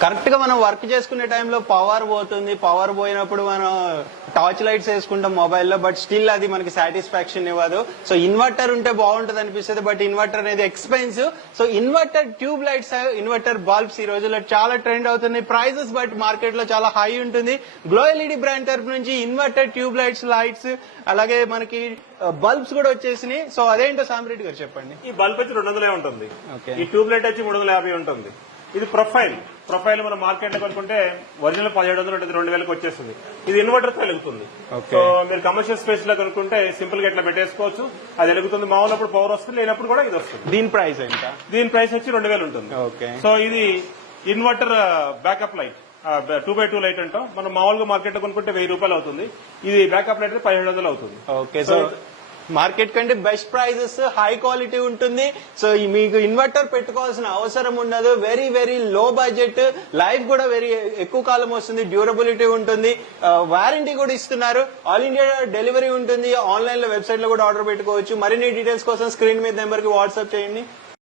Correct గా మనం work చేసుకునే టైంలో పవర్ పోతుంది. పవర్ పోయినప్పుడు మనం టార్చ్ లైట్స్ వేసుకుంటాం మొబైల్లో, బట్ స్టిల్ అది మనకి సాటిస్ఫాక్షన్ ఇవ్వదు. సో ఇన్వర్టర్ ఉంటే బాగుంటుంది అనిపిస్తుంది, బట్ ఇన్వర్టర్ అనేది expensive. So inverter tube lights, inverter bulbs ఈ రోజుల్లో చాలా ట్రెండ్ అవుతుంది. ప్రైజెస్ బట్ మార్కెట్ లో చాలా హై ఉంటుంది. గ్లో ఎల్ఈడి బ్రాండ్ తరపు నుంచి ఇన్వర్టర్ ట్యూబ్ లైట్స్ అలాగే మనకి బల్బ్స్ కూడా వచ్చేసినాయి. సో అదేంటో సాంబ్రెడ్డి గారు చెప్పండి. ఈ బల్బ్ వచ్చి 200 ఉంటుంది, ఈ ట్యూబ్ లైట్ వచ్చి 350 ఉంటుంది. ఇది ప్రొఫైల్ మనం మార్కెట్ లో కొనుక్కుంటే ఒరిజినల్ 1700 ఉంటుంది, 2000కి వచ్చేస్తుంది. ఇది ఇన్వర్టర్ తో వెలుగుతుంది. సో మీరు కమర్షియల్ స్పేస్ లో కొనుక్కుంటే సింపుల్ గా ఇట్లా పెట్టేసుకోవచ్చు, అది వెలుగుతుంది. మామూలు పవర్ వస్తుంది, లేనప్పుడు కూడా ఇది వస్తుంది. దీని ప్రైస్ ఎంత? దీని ప్రైస్ వచ్చి 2000 ఉంటుంది. సో ఇది inverter backup light, 2x2 light అంటాం. మనం మామూలుగా మార్కెట్ లో కొనుక్కుంటే 1000 రూపాయలు అవుతుంది. ఇది బ్యాకప్ లైట్ 1700 అవుతుంది. ఓకే, సో మార్కెట్ కంటే బెస్ట్ ప్రైజెస్, హై క్వాలిటీ ఉంటుంది. సో మీకు ఇన్వర్టర్ పెట్టుకోవాల్సిన అవసరం ఉండదు. Very very low budget, life కూడా వెరీ ఎక్కువ కాలం వస్తుంది, డ్యూరబిలిటీ ఉంటుంది, వారంటీ కూడా ఇస్తున్నారు. ఆల్ ఇండియా డెలివరీ ఉంటుంది. ఆన్లైన్ లో వెబ్సైట్ లో కూడా ఆర్డర్ పెట్టుకోవచ్చు. మరిన్ని డీటెయిల్స్ కోసం స్క్రీన్ మీద నెంబర్ కి వాట్సాప్ చేయండి.